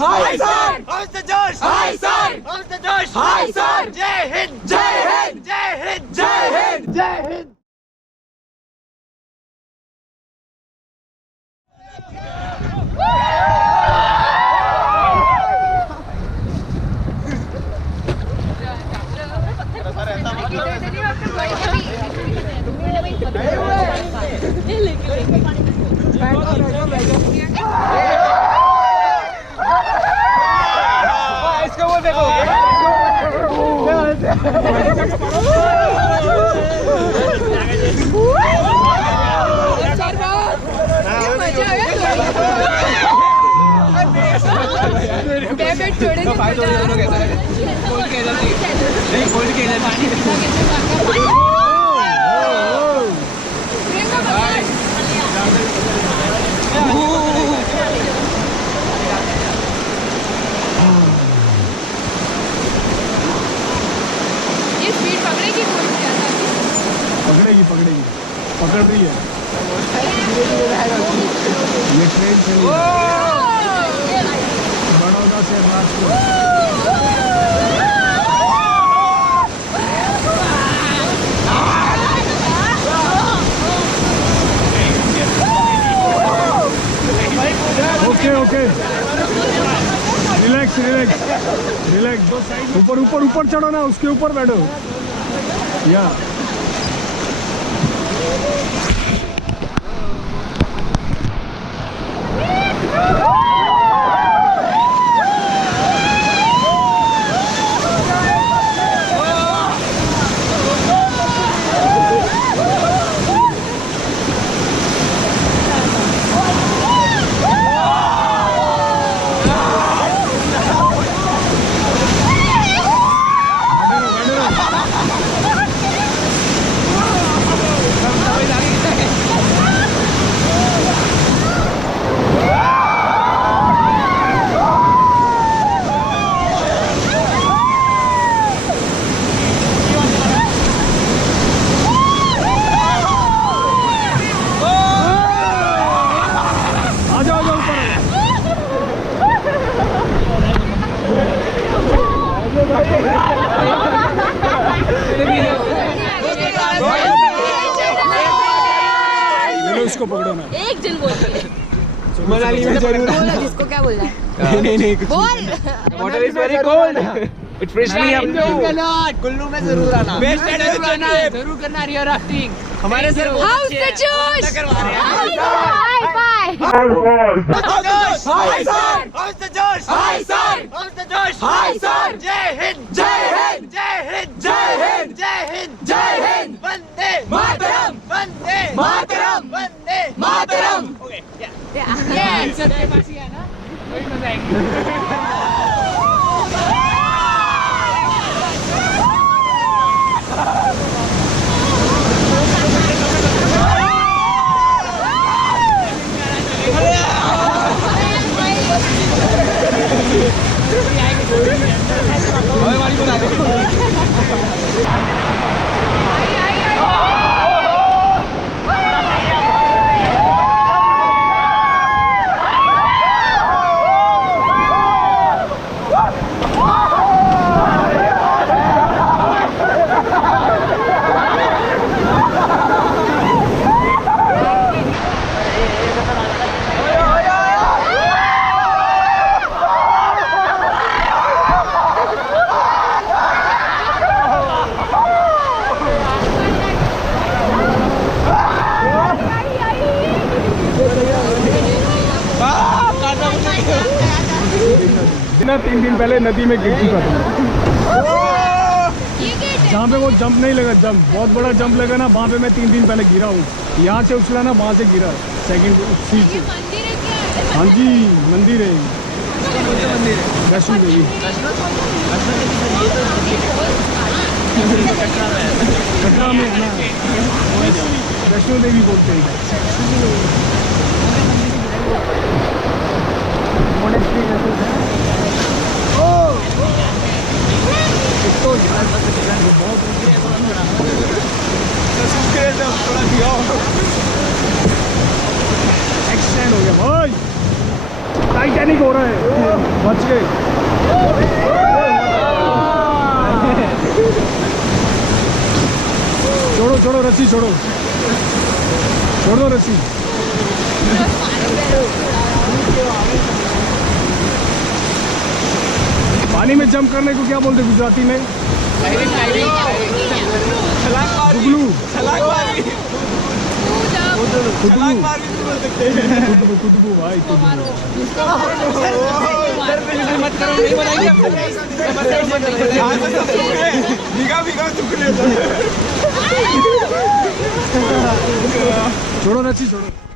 Hi sir, how's the josh, hi sir, how's the josh, hi sir, जय हिंद, जय हिंद, जय हिंद, जय हिंद, जय हिंद। इसको वो देखो पकड़ेगी पकड़ेगी, पकड़ रही है ये ट्रेन चली बड़ौदा से Rajkot. Okay okay, relax relax relax. ऊपर ऊपर ऊपर चढ़ो ना, उसके ऊपर बैठो या इसको पकड़ो ना। एक जन बोलती है मनाली में जरूर बोला, जिसको क्या बोलना है नहीं बोल। Water is very cold, it freeze me up. Kullu में जरूर आना, बेस्ट जरूर करना रिवर राफ्टिंग हमारे से। How's the josh, hi bye, hi sir, how's the josh, hi sir, how's the josh, hi sir, जय हिंद, जय हिंद, जय हिंद, जय हिंद, जय हिंद, जय हिंद, वंदे मातरम, वंदे मातरम, वंदे मातरम। ओके यस सबके पास ही है ना, वही मजा आएगी। ना 3 दिन पहले नदी में गिर चुका था, जहाँ पे वो जंप नहीं लगा, जंप बहुत बड़ा जंप लगा ना, वहाँ पे मैं 3 दिन पहले गिरा हूँ। यहाँ से उछला ना, वहाँ से गिरा सेकंड सीट से। हाँ जी, मंदिर है, वैष्णो देवी। कटरा में है ना, वैष्णो देवी बोलते हैं। एक्सीडेंट हो गया भाई। टाइटैनिक हो रहा है। बच गए। छोड़ो छोड़ो रस्सी छोड़ो, छोड़ दो रस्सी। पानी में जंप करने को क्या बोलते गुजराती में? कुल्लू। कुतुबू भाई मत करो, नहीं बनाएंगे। छोड़ो रस्सी छोड़ो।